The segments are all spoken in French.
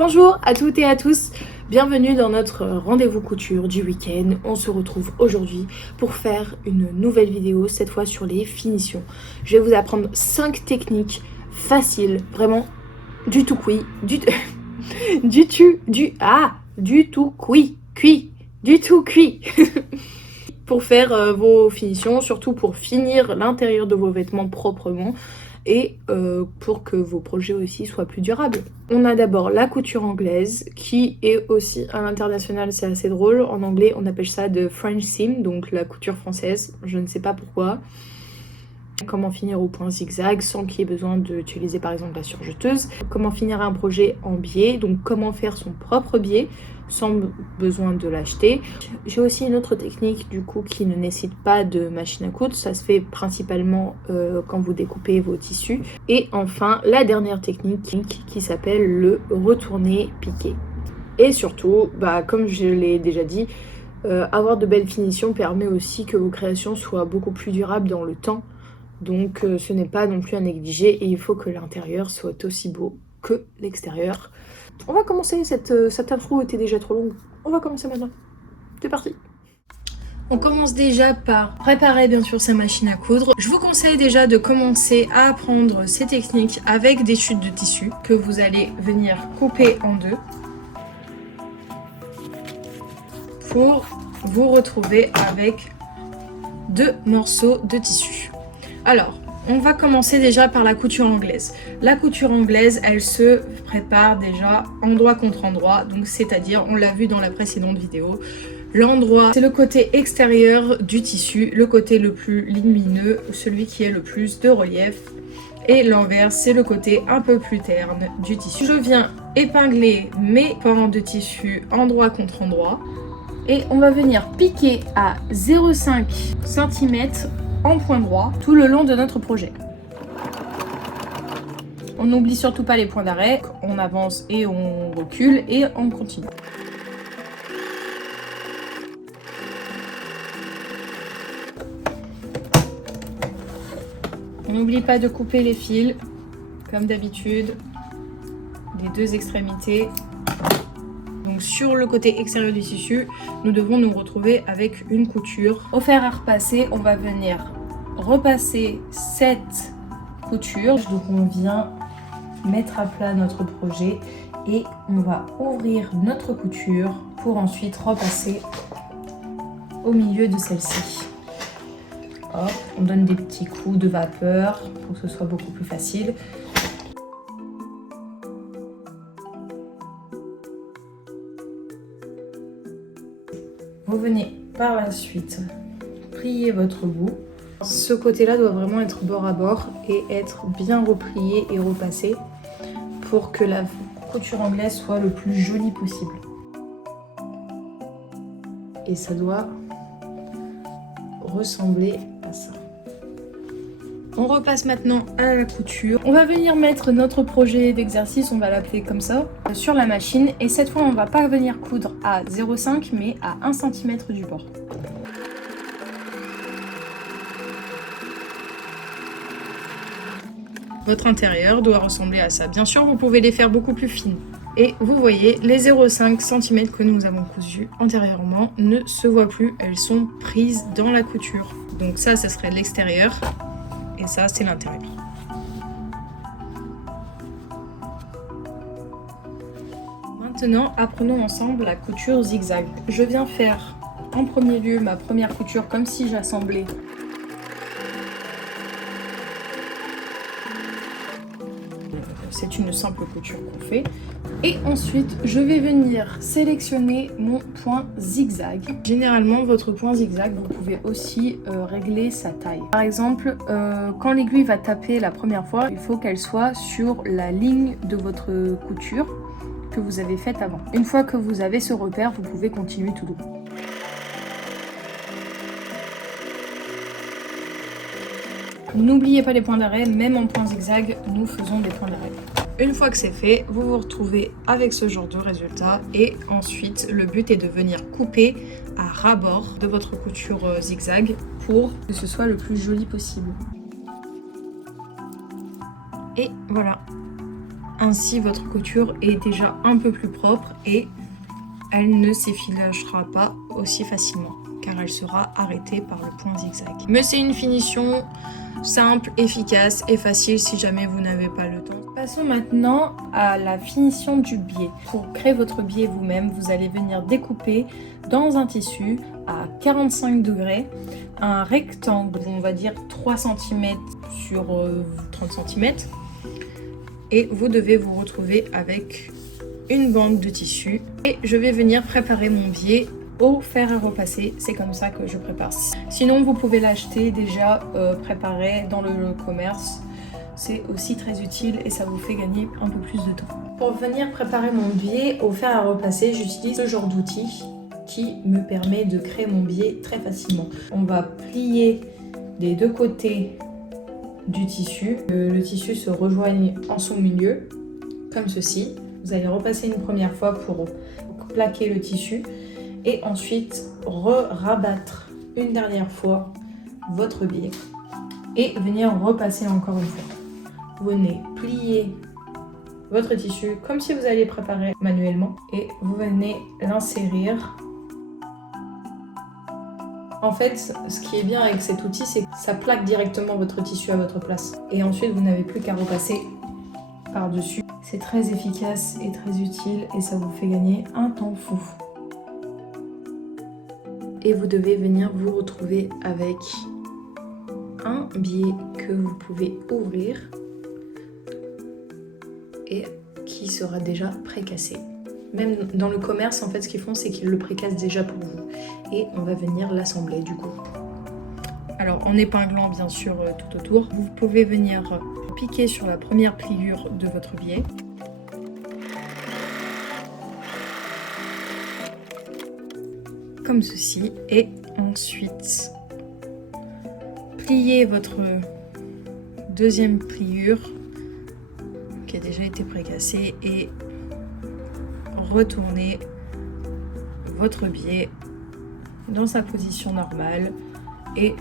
Bonjour à toutes et à tous, bienvenue dans notre rendez-vous couture du week-end. On se retrouve aujourd'hui pour faire une nouvelle vidéo, cette fois sur les finitions. Je vais vous apprendre 5 techniques faciles, vraiment du tout cuit, du tout cuit pour faire vos finitions, surtout pour finir l'intérieur de vos vêtements proprement et pour que vos projets aussi soient plus durables. On a d'abord la couture anglaise qui est aussi à l'international, c'est assez drôle. En anglais, on appelle ça de French seam, donc la couture française, je ne sais pas pourquoi. Comment finir au point zigzag sans qu'il y ait besoin d'utiliser par exemple la surjeteuse. Comment finir un projet en biais, donc comment faire son propre biais sans besoin de l'acheter. J'ai aussi une autre technique du coup qui ne nécessite pas de machine à coudre, ça se fait principalement quand vous découpez vos tissus. Et enfin la dernière technique qui s'appelle le retourné piqué. Et surtout, comme je l'ai déjà dit, avoir de belles finitions permet aussi que vos créations soient beaucoup plus durables dans le temps. Donc ce n'est pas non plus à négliger et il faut que l'intérieur soit aussi beau que l'extérieur. On va commencer, cette intro était déjà trop longue. On va commencer maintenant. C'est parti. On commence déjà par préparer bien sûr sa machine à coudre. Je vous conseille déjà de commencer à apprendre ces techniques avec des chutes de tissu que vous allez venir couper en deux pour vous retrouver avec 2 morceaux de tissu. Alors, on va commencer déjà par la couture anglaise. La couture anglaise, elle se prépare déjà endroit contre endroit, donc c'est-à-dire, on l'a vu dans la précédente vidéo, l'endroit, c'est le côté extérieur du tissu, le côté le plus lumineux, celui qui a le plus de relief, et l'envers, c'est le côté un peu plus terne du tissu. Je viens épingler mes pans de tissu endroit contre endroit, et on va venir piquer à 0,5 cm en point droit tout le long de notre projet. On n'oublie surtout pas les points d'arrêt, on avance et on recule et on continue. On n'oublie pas de couper les fils, comme d'habitude, des 2 extrémités. Donc sur le côté extérieur du tissu, nous devons nous retrouver avec une couture. Au fer à repasser, on va venir repasser cette couture. Donc on vient mettre à plat notre projet et on va ouvrir notre couture pour ensuite repasser au milieu de celle-ci. Hop, on donne des petits coups de vapeur pour que ce soit beaucoup plus facile. Vous venez par la suite plier votre bout. Ce côté-là doit vraiment être bord à bord et être bien replié et repassé pour que la couture anglaise soit le plus jolie possible. Et ça doit ressembler à ça. On repasse maintenant à la couture. On va venir mettre notre projet d'exercice, on va l'appeler comme ça, sur la machine. Et cette fois, on ne va pas venir coudre à 0,5 mais à 1 cm du bord. Votre intérieur doit ressembler à ça. Bien sûr, vous pouvez les faire beaucoup plus fines. Et vous voyez, les 0,5 cm que nous avons cousus antérieurement ne se voient plus. Elles sont prises dans la couture. Donc ça, ce serait l'extérieur. Et ça, c'est l'intérieur. Maintenant, apprenons ensemble la couture zigzag. Je viens faire en premier lieu ma première couture comme si j'assemblais c'est une simple couture qu'on fait. Et ensuite, je vais venir sélectionner mon point zigzag. Généralement, votre point zigzag, vous pouvez aussi régler sa taille. Par exemple, quand l'aiguille va taper la première fois, il faut qu'elle soit sur la ligne de votre couture que vous avez faite avant. Une fois que vous avez ce repère, vous pouvez continuer tout droit. N'oubliez pas les points d'arrêt, même en point zigzag, nous faisons des points d'arrêt. Une fois que c'est fait, vous vous retrouvez avec ce genre de résultat et ensuite le but est de venir couper à ras-bord de votre couture zigzag pour que ce soit le plus joli possible. Et voilà. Ainsi, votre couture est déjà un peu plus propre et elle ne s'effilachera pas aussi facilement car elle sera arrêtée par le point zigzag. Mais c'est une finition simple, efficace et facile si jamais vous n'avez pas le temps. Passons maintenant à la finition du biais. Pour créer votre biais vous-même, vous allez venir découper dans un tissu à 45 degrés un rectangle, on va dire 3 cm sur 30 cm. Et vous devez vous retrouver avec une bande de tissu. Et je vais venir préparer mon biais au fer à repasser, c'est comme ça que je prépare. Sinon vous pouvez l'acheter déjà préparé dans le commerce, c'est aussi très utile et ça vous fait gagner un peu plus de temps. Pour venir préparer mon biais au fer à repasser, j'utilise ce genre d'outil qui me permet de créer mon biais très facilement. On va plier des deux côtés du tissu, le tissu se rejoigne en son milieu, comme ceci. Vous allez repasser une première fois pour plaquer le tissu et ensuite rabattre une dernière fois votre biais et venir repasser encore une fois. Vous venez plier votre tissu comme si vous alliez préparer manuellement et vous venez l'insérer. En fait, ce qui est bien avec cet outil, c'est que ça plaque directement votre tissu à votre place. Et ensuite, vous n'avez plus qu'à repasser par-dessus. C'est très efficace et très utile et ça vous fait gagner un temps fou. Et vous devez venir vous retrouver avec un biais que vous pouvez ouvrir et qui sera déjà précassé. Même dans le commerce, en fait, ce qu'ils font, c'est qu'ils le précassent déjà pour vous. Et on va venir l'assembler du coup. Alors, en épinglant bien sûr tout autour, vous pouvez venir piquer sur la première pliure de votre biais. Comme ceci. Et ensuite, plier votre deuxième pliure qui a déjà été précassée et retourner votre biais dans sa position normale et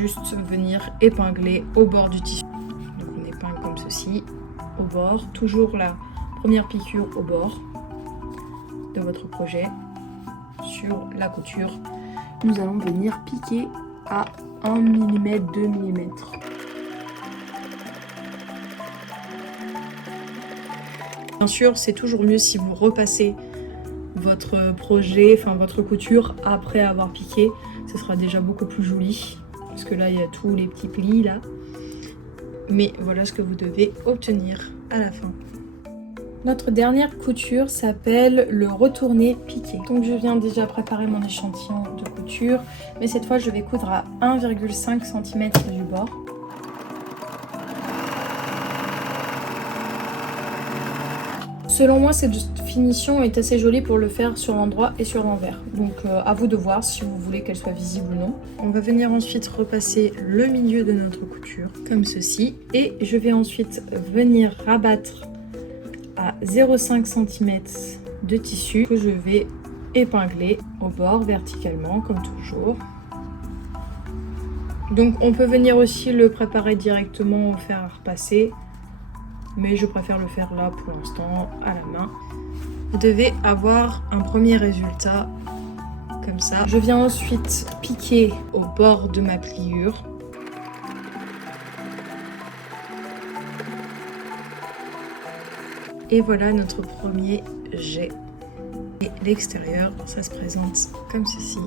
juste venir épingler au bord du tissu. Donc on épingle comme ceci au bord, toujours la première piqûre au bord de votre projet sur la couture. Nous allons venir piquer à 1 mm, 2 mm. Bien sûr, c'est toujours mieux si vous repassez votre projet, enfin votre couture après avoir piqué. Ce sera déjà beaucoup plus joli. Parce que là, il y a tous les petits plis là. Mais voilà ce que vous devez obtenir à la fin. Notre dernière couture s'appelle le retourné piqué. Donc je viens déjà préparer mon échantillon de couture. Mais cette fois, je vais coudre à 1,5 cm du bord. Selon moi, cette finition est assez jolie pour le faire sur l'endroit et sur l'envers. Donc à vous de voir si vous voulez qu'elle soit visible ou non. On va venir ensuite repasser le milieu de notre couture, comme ceci. Et je vais ensuite venir rabattre à 0,5 cm de tissu que je vais épingler au bord verticalement, comme toujours. Donc on peut venir aussi le préparer directement au fer à repasser. Mais je préfère le faire là pour l'instant à la main. Vous devez avoir un premier résultat comme ça. Je viens ensuite piquer au bord de ma pliure. Et voilà notre premier jet. Et l'extérieur, ça se présente comme ceci.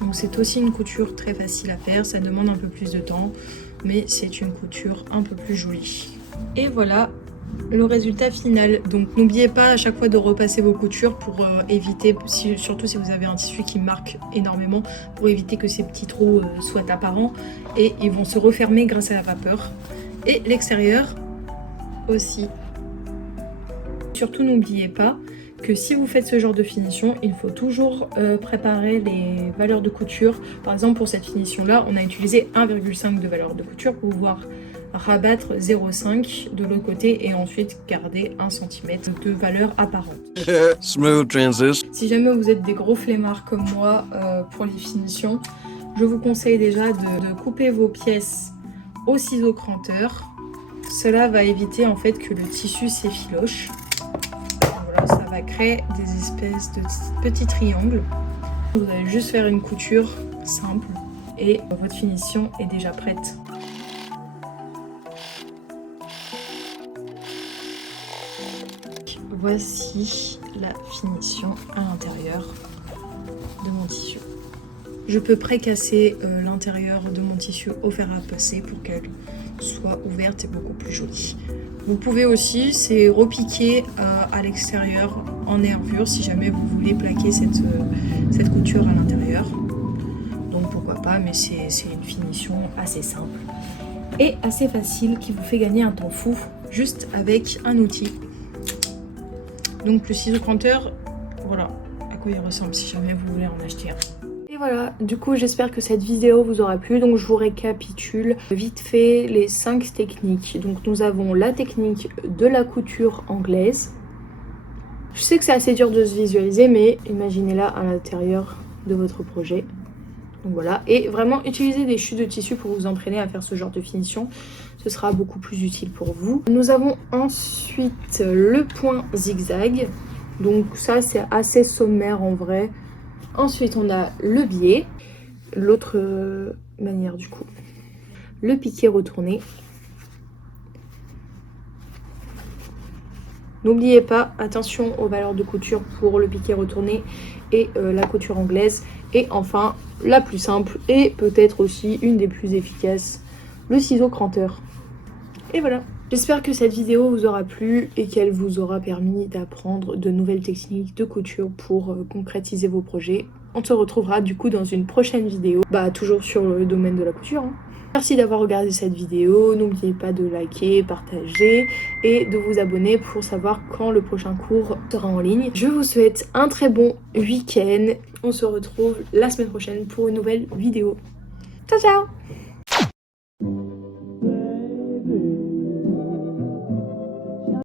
Donc c'est aussi une couture très facile à faire, ça demande un peu plus de temps, mais c'est une couture un peu plus jolie. Et voilà le résultat final. Donc n'oubliez pas à chaque fois de repasser vos coutures pour éviter, surtout si vous avez un tissu qui marque énormément, pour éviter que ces petits trous soient apparents et ils vont se refermer grâce à la vapeur. Et l'extérieur aussi. Surtout n'oubliez pas que si vous faites ce genre de finition, il faut toujours préparer les valeurs de couture. Par exemple pour cette finition là, on a utilisé 1,5 de valeur de couture pour pouvoir rabattre 0,5 de l'autre côté et ensuite garder 1 cm de valeur apparente. Smooth transition. Si jamais vous êtes des gros flemmards comme moi pour les finitions, je vous conseille déjà de couper vos pièces au ciseau cranteur Cela va éviter en fait que le tissu s'effiloche. Voilà, ça va créer des espèces de petits triangles. Vous allez juste faire une couture simple et votre finition est déjà prête. Voici la finition à l'intérieur de mon tissu. Je peux précasser l'intérieur de mon tissu au fer à passer pour qu'elle soit ouverte et beaucoup plus jolie. Vous pouvez aussi, c'est repiquer à l'extérieur en nervure si jamais vous voulez plaquer cette couture à l'intérieur. Donc pourquoi pas, mais c'est une finition assez simple et assez facile qui vous fait gagner un temps fou juste avec un outil. Donc le ciseau cranteur, voilà à quoi il ressemble si jamais vous voulez en acheter un. Et voilà, du coup j'espère que cette vidéo vous aura plu. Donc je vous récapitule vite fait les 5 techniques. Donc nous avons la technique de la couture anglaise. Je sais que c'est assez dur de se visualiser, mais imaginez-la à l'intérieur de votre projet. Donc voilà, et vraiment utilisez des chutes de tissu pour vous entraîner à faire ce genre de finition. Ce sera beaucoup plus utile pour vous. Nous avons ensuite le point zigzag. Donc ça c'est assez sommaire en vrai. Ensuite on a le biais. L'autre manière du coup. Le piqué retourné. N'oubliez pas, attention aux valeurs de couture pour le piqué retourné et la couture anglaise. Et enfin, la plus simple et peut-être aussi une des plus efficaces, le ciseau cranteur. Et voilà. J'espère que cette vidéo vous aura plu et qu'elle vous aura permis d'apprendre de nouvelles techniques de couture pour concrétiser vos projets. On se retrouvera du coup dans une prochaine vidéo, toujours sur le domaine de la couture. Merci d'avoir regardé cette vidéo, n'oubliez pas de liker, partager et de vous abonner pour savoir quand le prochain cours sera en ligne. Je vous souhaite un très bon week-end. On se retrouve la semaine prochaine pour une nouvelle vidéo. Ciao ciao!